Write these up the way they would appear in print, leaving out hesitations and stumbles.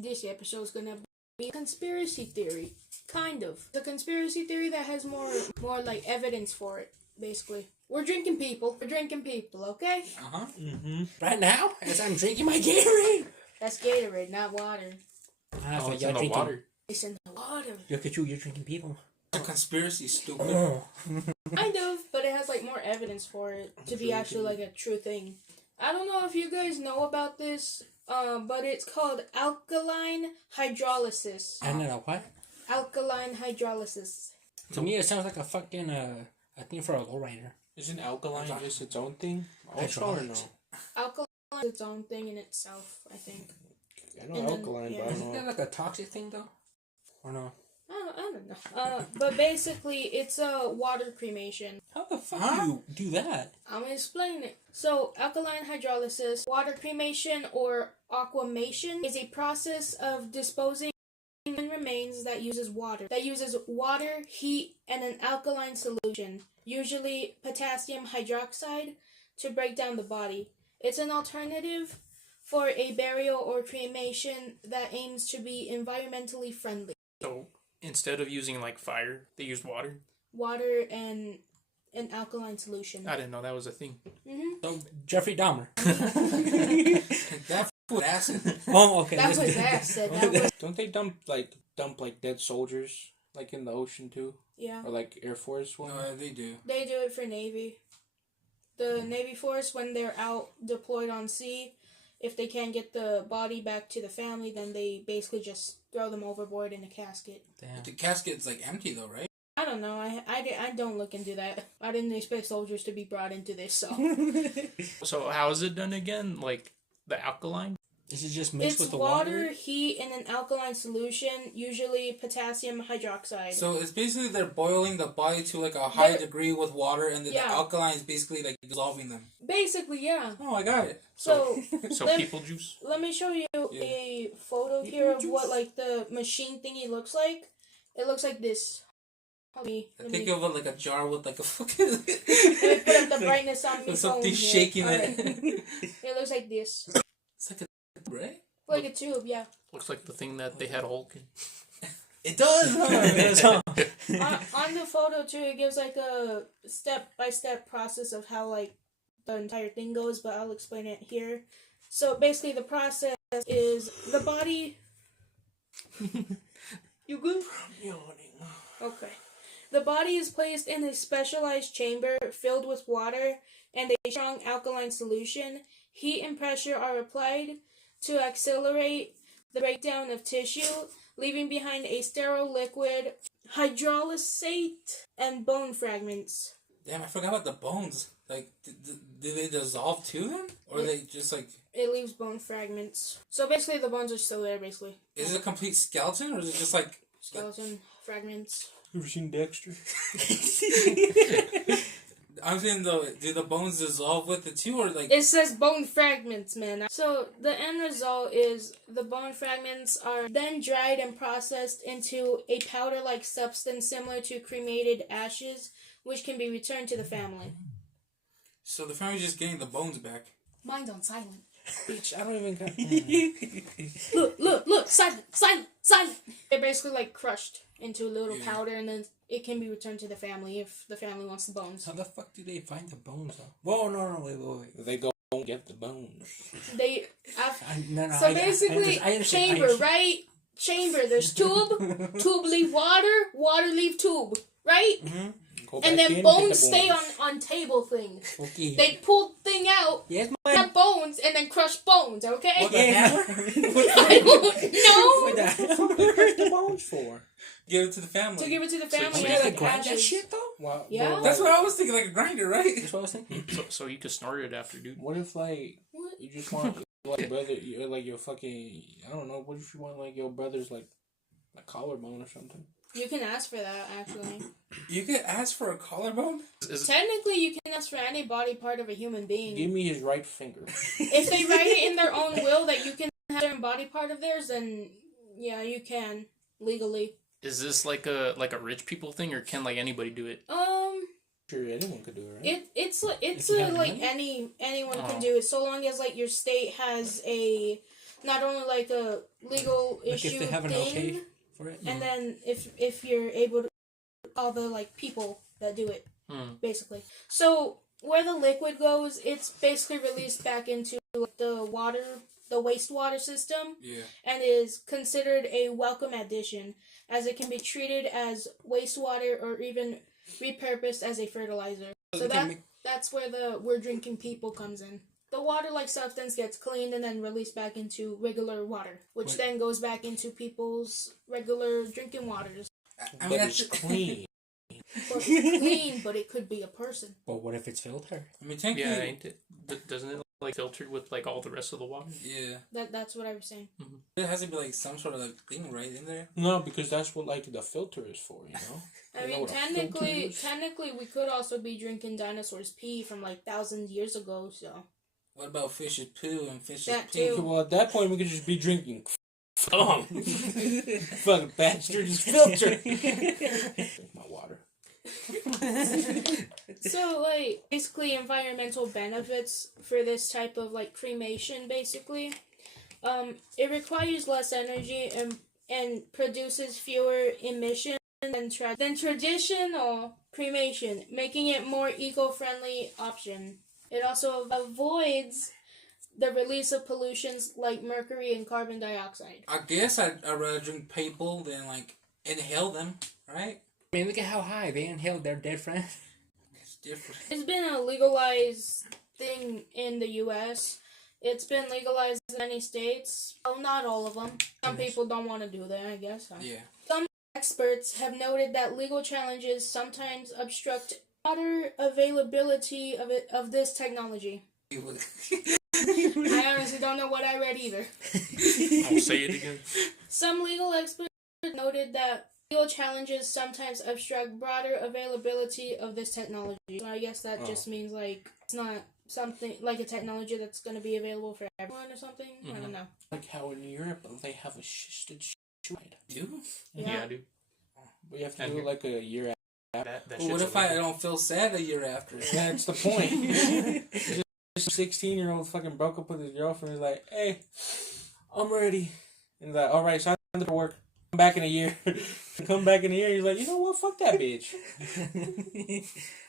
This episode is gonna be a conspiracy theory, kind of. The conspiracy theory that has more like evidence for it. Basically, we're drinking people. Okay? Right now, as I'm drinking my Gatorade. That's Gatorade, not water. Oh, it's in the water. It's in the water. Look at you, you're drinking people. The conspiracy, stupid. Kind of, but it has like more evidence for it to be actually like a true thing. I don't know if you guys know about this, but it's called alkaline hydrolysis. I don't know what? Alkaline hydrolysis. To me, it sounds like a fucking a thing for a lowrider. Isn't alkaline just its own thing? Also, or no? Alkaline is its own thing in itself, I think. I know alkaline, but I Isn't don't that know. like a toxic thing though? Or no? I don't know. But basically, it's a water cremation. How the fuck do you do that? I'm gonna explain it. So, alkaline hydrolysis, water cremation, or aquamation is a process of disposing human remains that uses water. Heat, and an alkaline solution, usually potassium hydroxide, to break down the body. It's an alternative for a burial or cremation that aims to be environmentally friendly. So instead of using like fire, they used water? Water and an alkaline solution. I didn't know that was a thing. Mm-hmm. So, Jeffrey Dahmer. That was acid. Oh, okay. That was acid. Don't they dump dead soldiers like in the ocean too? Yeah. Or like Air Force One? No, they do. They do it for Navy. The Navy force, when they're out deployed on sea, if they can't get the body back to the family, then they basically just throw them overboard in a casket. Damn. The casket's like empty though, right? I don't know. I don't look into that. I didn't expect soldiers to be brought into this, so. So how is it done again? Like the alkaline? Is it just mixed It's with the water, heat, and an alkaline solution, usually potassium hydroxide. So it's basically they're boiling the body to like a high degree with water, and then Yeah. the alkaline is basically like dissolving them. Basically, yeah. Oh, I got it. So, So Let- people juice? let me show you a photo here of what like the machine thingy looks like. It looks like this. Let me Think of it like a jar with like a fucking. let me put up the brightness on me. Something shaking it. It looks like this. It's like a right. Like a tube, yeah. Looks like the thing that they had Hulk in. It does. Huh? On the photo too, it gives like a step-by-step process of how like the entire thing goes, but I'll explain it here. So basically, the process is the body. You good? Okay. The body is placed in a specialized chamber filled with water and a strong alkaline solution. Heat and pressure are applied to accelerate the breakdown of tissue, leaving behind a sterile liquid, hydrolysate, and bone fragments. Damn, I forgot about the bones. Like, do they dissolve too then, or they just like? It leaves bone fragments. So basically, the bones are still there, basically. Is it a complete skeleton, or is it just like? Skeleton fragments. You ever seen Dexter? I'm saying though, do the bones dissolve with it too, or like? It says bone fragments, man. So the end result is the bone fragments are then dried and processed into a powder-like substance similar to cremated ashes, which can be returned to the family. So the family's just getting the bones back. Mine's on silent. Bitch, I don't even got... Look, silent. They're basically like crushed into a little powder, and then it can be returned to the family if the family wants the bones. How the fuck do they find the bones though? Whoa, no, wait. They go get the bones. They, So basically, chamber, right? Chamber, there's tube, tube leave water leave tube, right? Mm-hmm. And then bones stay on table thing. Okay. They pull thing out, Yes, have bones, and then crush bones, okay? What the hammer? I don't know. What the hell? What's the bones for? Give it to the family. To give it to the family, so as they like grind that ashes. shit though? Wow. Yeah. That's what I was thinking, like a grinder, right? That's what I was thinking. So you could snort it after, dude. What if like What? you just want like brother, like your fucking I don't know. What if you want like your brother's like a collarbone or something? You can ask for that, actually. You could ask for a collarbone? Technically, you can ask for any body part of a human being. Give me his right finger. If they write it in their own will that you can have a certain body part of theirs, then yeah, you can legally. Is this like a rich people thing, or can like anybody do it? Sure, anyone could do it, right? It's you have like money? anyone can Oh. do it, so long as like your state has a not only like a legal Like issue if they have an thing, okay for it. and then if you're able to all the like people that do it, basically. So where the liquid goes, it's basically released back into like, the water, the wastewater system, and is considered a welcome addition, as it can be treated as wastewater or even repurposed as a fertilizer. So that's where the we're drinking people comes in. The water-like substance gets cleaned and then released back into regular water, which then goes back into people's regular drinking waters. I mean, that's clean. Well, it's clean, but it could be a person. But what if it's filtered? I mean, technically, Yeah, ain't it? Doesn't it like filtered with like all the rest of the water? Yeah. That's what I was saying. Mm-hmm. There has to be like some sort of like thing right in there. No, because that's what like the filter is for, you know. I mean, technically, we could also be drinking dinosaurs' pee from like thousands of years ago. So. What about fish's poo and fish's That pee? too. Well, at that point, we could just be drinking. Fucking bastard, just filter. Drink my water. So, like, basically environmental benefits for this type of, like, cremation, basically. It requires less energy and produces fewer emissions than traditional cremation, making it more eco-friendly option. It also avoids the release of pollutions like mercury and carbon dioxide. I guess I'd rather drink people than like inhale them, right? I mean, look at how high they inhaled their dead friend. It's different. It's been a legalized thing in the U.S. It's been legalized in many states. Well, not all of them. Some people don't want to do that, I guess. Yeah. Some experts have noted that legal challenges sometimes obstruct broader availability of this technology. I honestly don't know what I read either. I'll say it again. Some legal experts noted that legal challenges sometimes obstruct broader availability of this technology. So I guess that just means like it's not something like a technology that's going to be available for everyone or something. I don't know. Like how in Europe they have assisted suicide. Do? Yeah, dude. We have to do it like a year after. That Well, what if I don't feel sad a year after? That's the point. Just 16-year-old fucking broke up with his girlfriend. He's like, hey, I'm ready. And he's like, all right, sign up for work. Come back in a year. Come back in a year. He's like, you know what? Fuck that bitch. I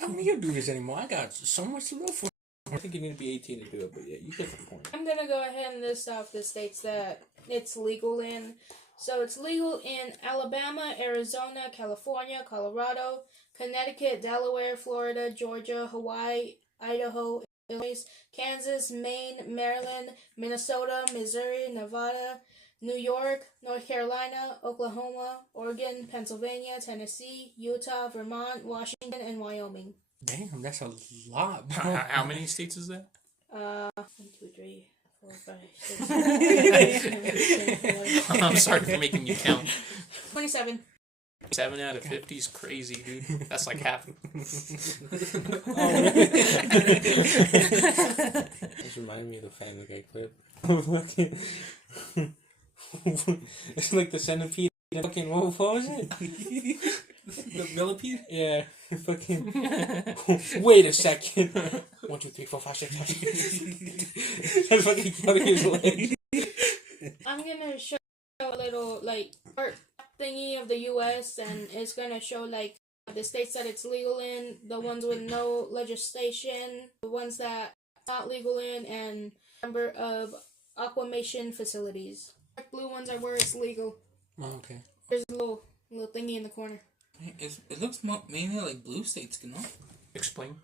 don't need to do this anymore. I got so much to live for. I think you need to be 18 to do it, but yeah, you get the point. I'm going to go ahead and list off the states that it's legal in. So it's legal in Alabama, Arizona, California, Colorado, Connecticut, Delaware, Florida, Georgia, Hawaii, Idaho, Illinois, Kansas, Maine, Maryland, Minnesota, Missouri, Nevada, New York, North Carolina, Oklahoma, Oregon, Pennsylvania, Tennessee, Utah, Vermont, Washington, and Wyoming. Damn, that's a lot, bro. How many states is that? 1, 2, 3, 4, 5, 6, 7, 8, 9, 10, 11. I'm sorry for making you count. 27. 7 out of 50 is crazy, dude. That's like half. This reminded me of the Family Guy clip. It's like the centipede. Fucking what was it? The millipede? Yeah. Fucking. Wait a second. 1, 2, 3, 4, 5, 6, 7. And fucking cutting his leg. I'm gonna show a little like art thingy of the U.S. and it's gonna show like the states that it's legal in, the ones with no legislation, the ones that not legal in, and number of aquamation facilities. The blue ones are where it's legal. Oh, okay. There's a little thingy in the corner. It looks mainly like blue states, you know? Explain.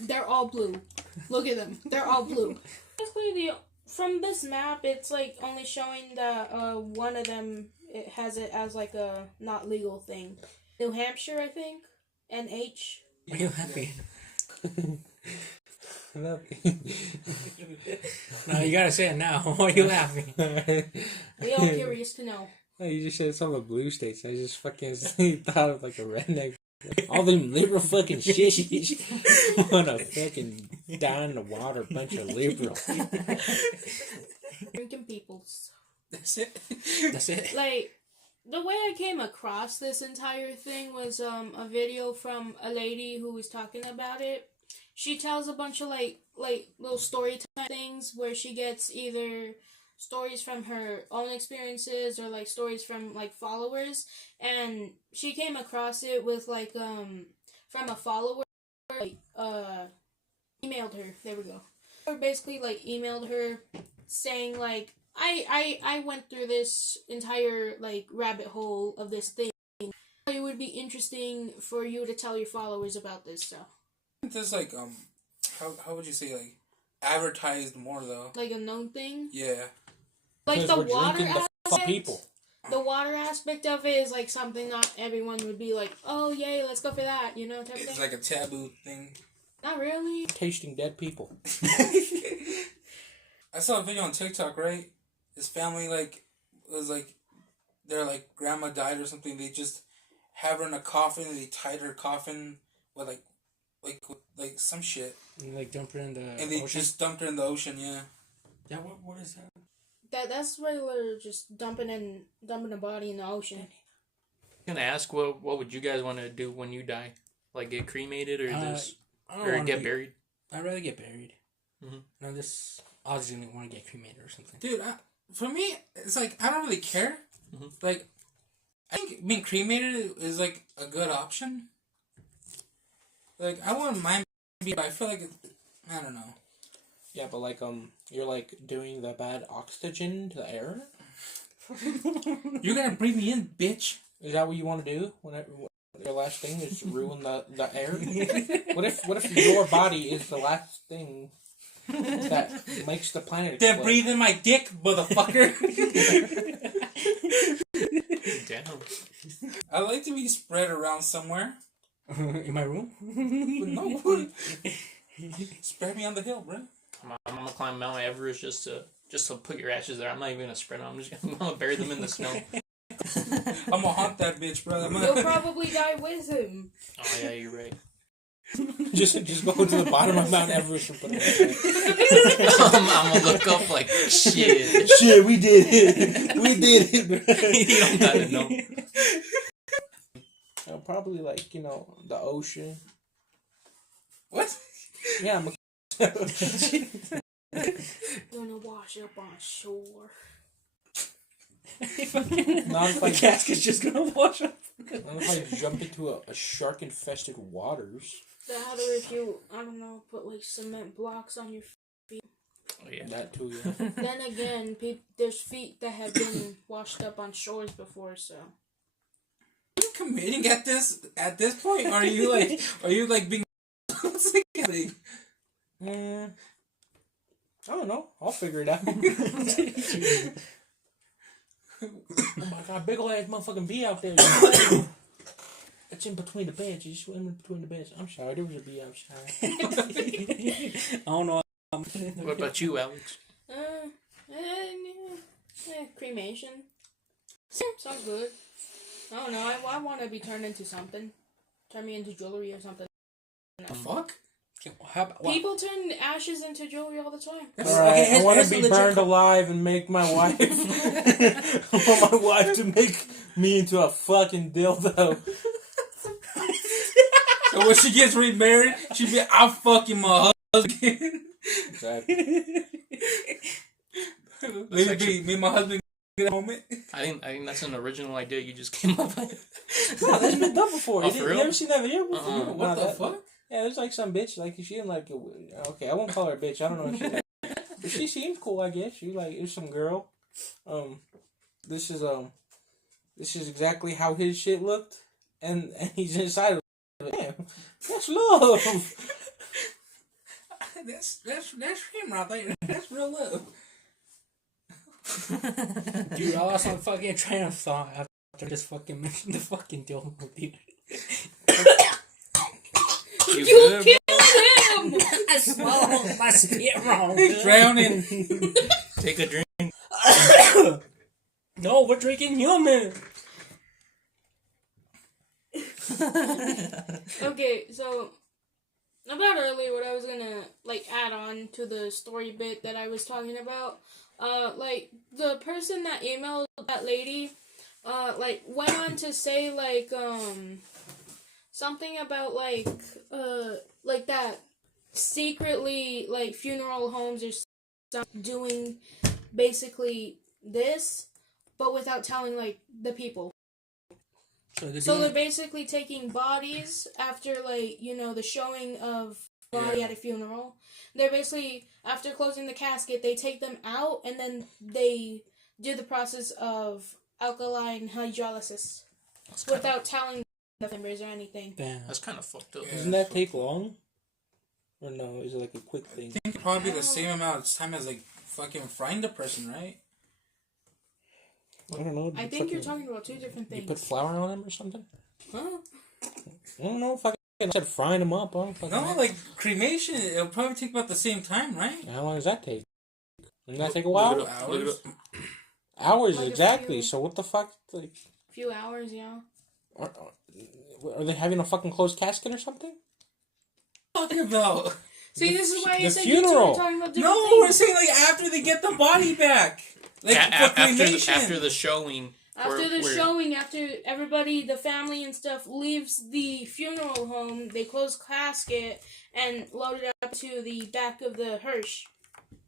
They're all blue. Look at them. They're all blue. Basically, from this map, it's like only showing that one of them it has it as like a not legal thing. New Hampshire, I think, NH. Are you happy? No, you gotta say it now. Why are you laughing? We all curious to know. Oh, you just said some of the blue states. I just fucking thought of like a redneck. All them liberal fucking shishis wanna fucking down in the water bunch of liberals. Drinking peoples. That's it. That's it. Like, the way I came across this entire thing was a video from a lady who was talking about it. she tells a bunch of like little story time things where she gets either stories from her own experiences or like stories from like followers, and she came across it with like from a follower, like emailed her. There we go. Or basically like emailed her saying like I went through this entire like rabbit hole of this thing. It would be interesting for you to tell your followers about this. So This like how would you say like advertised more though? like a known thing. Yeah. Like Because the we're water drinking the aspect. people. The water aspect of it is like something not everyone would be like, oh yay, let's go for that, you know, type of It's thing. like a taboo thing. Not really. Tasting dead people. I saw a video on TikTok, right? His family like was like their like grandma died or something. They just have her in a coffin and they tied her coffin with like some shit. And like dump her in the And they ocean. just dumped her in the ocean, yeah. Yeah, what is that? That's regular, just dumping a body in the ocean. I'm gonna ask what would you guys want to do when you die? Like get cremated or this I don't or wanna get be- buried? I'd rather get buried. Mhm. No, this Ozzy didn't want to get cremated or something. Dude, for me, it's like I don't really care. Mhm. Like, I think being cremated is like a good option. Like, I wouldn't mind, but I feel like I don't know. Yeah, but like you're like doing the bad oxygen to the air. You're gonna breathe me in, bitch. Is that what you want to do? Whenever your last thing is ruin the air. What if your body is the last thing that makes the planet explode? Then breathe in my dick, motherfucker. Damn. I like to be spread around somewhere. In my room? But no, spread me on the hill, bro. I'm gonna climb Mount Everest just to put your ashes there. I'm not even gonna sprint. I'm just gonna bury them in the snow. I'm gonna haunt that bitch, bro. You'll probably die with him. Oh yeah, you're right. just go to the bottom of Mount Everest and put it. I'm gonna look up like shit. Shit, we did it. We did it. Bro. You don't gotta know. Probably like the ocean. What? Yeah, I'm Gonna wash up on shore. not if The I casket's just gonna wash up. not if I jump into a shark infested waters. That or if you, I don't know, put like cement blocks on your feet. Oh yeah. That too, yeah. Then again, there's feet that have been washed up on shores before, so. Are you committing at this point? Or are you like being I don't know. I'll figure it out. Oh my god, big old ass motherfucking bee out there. It's in between the beds. You swim in between the beds. I'm sorry, there was a bee outside. I don't know. What about you, Alex? Cremation. Sounds good. I don't know. I want to be turned into something. Turn me into jewelry or something. the fuck? How about, what? People turn ashes into jewelry all the time. Alright, I want that's to be legit. burned alive and make my wife. I want my wife to make me into a fucking dildo. So when she gets remarried, she be I'm fucking my husband. Exactly. Maybe me and my husband get a moment. I think that's an original idea you just came up with. No, that's been done before. Oh, You for didn't- real? You ever seen that video before? Uh-uh. What the that- fuck? Yeah, there's like some bitch, like she didn't like it. Okay, I won't call her a bitch. I don't know if she but she seemed cool, I guess. She like it's some girl. This is exactly how his shit looked, and he's inside of it. Damn, that's love. That's him right there. That's real love. Dude, I lost my fucking train of thought after just fucking mentioned the fucking dildo, dude. You You good, killed him! I swallowed my spit wrong. Drowning. Take a drink. No, we're drinking human. Okay, so about earlier, what I was gonna like add on to the story bit that I was talking about, like the person that emailed that lady, like went on to say like something about like that secretly, like, funeral homes are doing basically this, but without telling, like, the people. So they're basically taking bodies after, like, the showing of body at a funeral. They're basically, after closing the casket, they take them out and then they do the process of alkaline hydrolysis without telling the members or anything. Damn. That's kind of fucked up. Yeah, doesn't that take long? Or no, is it like a quick thing? I think it'd probably be the same amount of time as like fucking frying the person, right? I don't know. I think you're talking about two different things. You put flour on them or something? Huh? I don't know. Fucking said frying them up. No, like cremation, it'll probably take about the same time, right? How long does that take? Doesn't that take a while? Look it up, look it up. Hours, Like a exactly. few- So what the fuck? Like, Few hours, yeah. are they having a fucking closed casket or something? Talking about See, this is why I the said you two funeral. were talking about different no, things. we're saying like after they get the body back, like for cremation. After the showing. After the showing, after everybody, the family and stuff, leaves the funeral home, they close casket and load it up to the back of the hearse.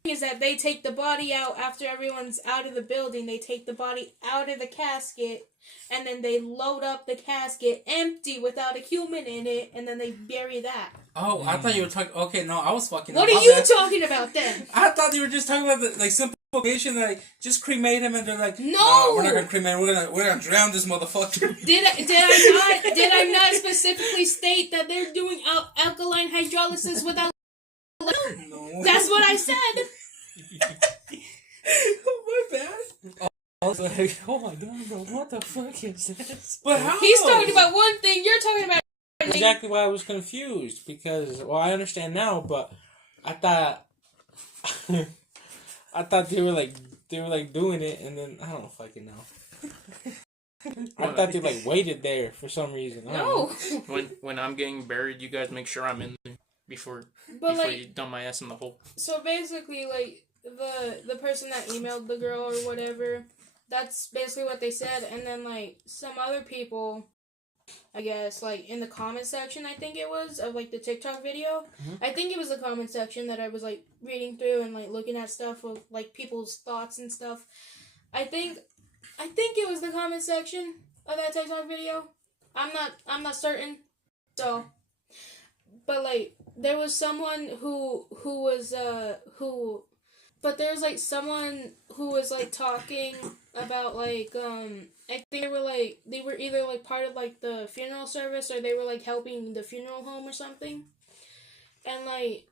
Is that they take the body out after everyone's out of the building. They take the body out of the casket and then they load up the casket empty without a human in it, and then they bury that. Oh, I thought you were talking. Okay, no, I was fucking. What up. are My you bad. talking about then? I thought you were just talking about the like simple cremation, like just cremate him, and they're like, No! we're not gonna cremate him. We're gonna drown this motherfucker." Did I not specifically state that they're doing alkaline hydrolysis without? No, That's what I said. oh, my bad. I was like, oh my god, bro, what the fuck is this? But how? He's talking about one thing. You're talking about. Exactly why I was confused, because I understand now, but I thought they were like doing it, and then I don't fucking know. I thought they like waited there for some reason. I don't No, know. When I'm getting buried, you guys make sure I'm in there before but you like, dump my ass in the hole. so basically, like the person that emailed the girl or whatever, that's basically what they said, and then like some other people, I guess, like in the comment section, I think it was of like the TikTok video. Mm-hmm. I think it was the comment section that I was like reading through and like looking at stuff of like people's thoughts and stuff. I think it was the comment section of that TikTok video. I'm not certain. So, but like there was someone who was but there's like someone who was like talking about like I think they were either like part of like the funeral service, or they were like helping the funeral home or something. And like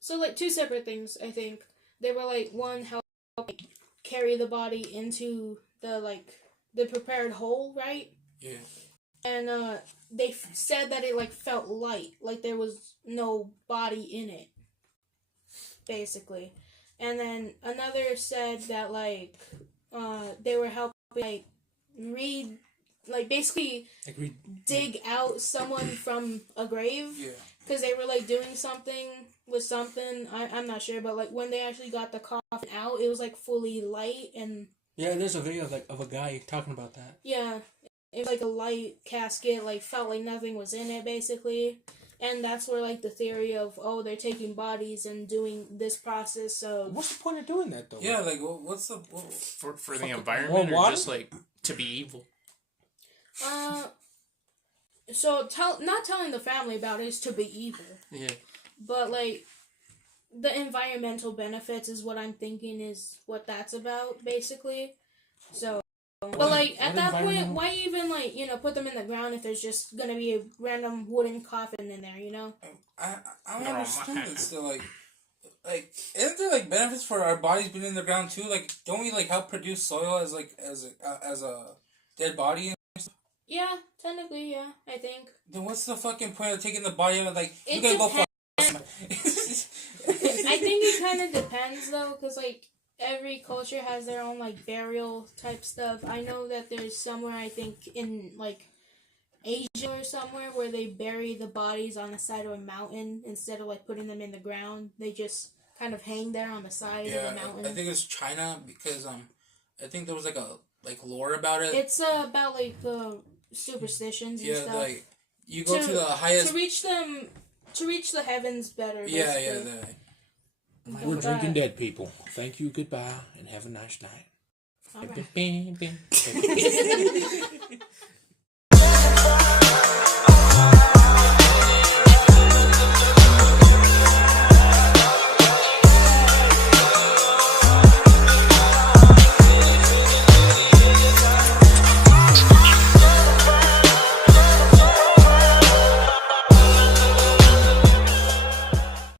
so like two separate things, I think. They were like one help like, carry the body into the prepared hole, right? Yeah. And they said that it like felt light, like there was no body in it, basically. And then another said that like they were helping like basically dig out someone from a grave, Yeah. because they were like doing something with something. I'm not sure, but like when they actually got the coffin out, it was like fully light, and Yeah, there's a video of a guy talking about that. yeah, it was like a light casket, like felt like nothing was in it, basically. And that's where like the theory of they're taking bodies and doing this process of What's the point of doing that though? Yeah, like what's the? For the environment, or water? just like to be evil. So not telling the family about it is to be evil. Yeah. But like the environmental benefits is what I'm thinking is what that's about, basically. So but like at that point, why even like, put them in the ground if there's just gonna be a random wooden coffin in there, I don't understand it still. Like isn't there like benefits for our bodies being in the ground too? Like, don't we like help produce soil as a dead body? Yeah, technically, yeah, I think. Then what's the fucking point of taking the body out? Like, you It gotta go fuck. I think it kind of depends though, because like every culture has their own like burial type stuff. I know that there's somewhere, I think in like Asia or somewhere, where they bury the bodies on the side of a mountain instead of like putting them in the ground. They just kind of hang there on the side of the mountain. I think it's China because I think there was like a lore about it. It's about like the superstitions and stuff. Like you go to the highest. To reach them to reach the heavens better. Yeah, basically. We're drinking dead people. Thank you, goodbye, and have a nice night. All right.